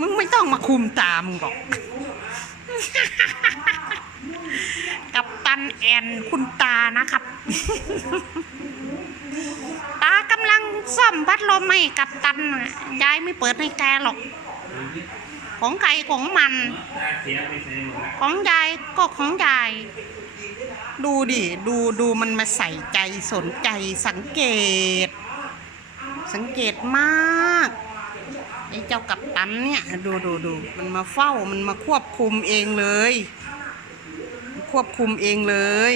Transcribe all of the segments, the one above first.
มึงไม่ต้องมาคุมตามึงหรอก กับตันแอนคุณตานะครับ ตากำลังซ่อมพัดลมให้กับตันยายไม่เปิดให้แกหรอก ของใครของมัน ของยายก็ของยาย ดูดิ ดูดูมันมาใส่ใจสนใจสังเกต สังเกตมากไอ้เจ้ากับตันเนี่ยดูดูดูมันมาเฝ้ามันมาควบคุมเองเลย ควบคุมเองเลย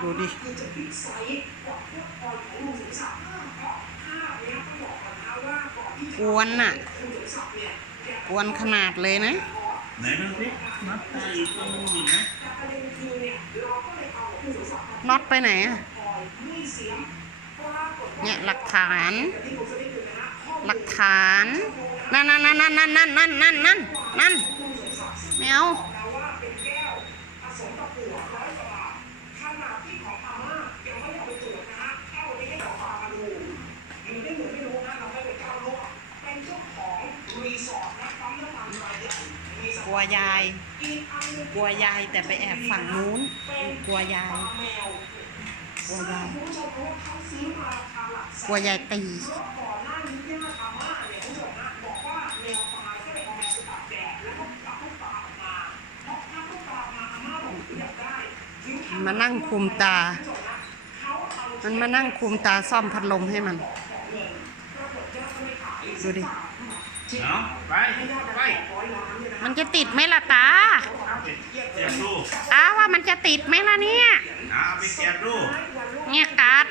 ดูดิ กวนน่ะ กวนขนาดเลยนะ ไหนดูสิมัดตาอีกตรงนู้นอีกนะน็อตไปไหนอะเนี่ยหลักฐาน หลักฐาน นั่นนั่นนั่นนั่นนั่นนั่นนั่นนั่นนั่นไม่เอาก ลัวยาย กลัวยายแต่ไปแอบฝั่งนู้น กลัวยาย กลัวยาย กลัวยายตีมานั่งคุมตา มันมานั่งคุมตาซ่อมพัดลมให้มัน ดูดิ เอาไป ไปมันจะติดไหมล่ะตา เสียบดูอ้าว่ามันจะติดไหมล่ะเนี่ย เอาไปเสียบดู เนี่ยกัด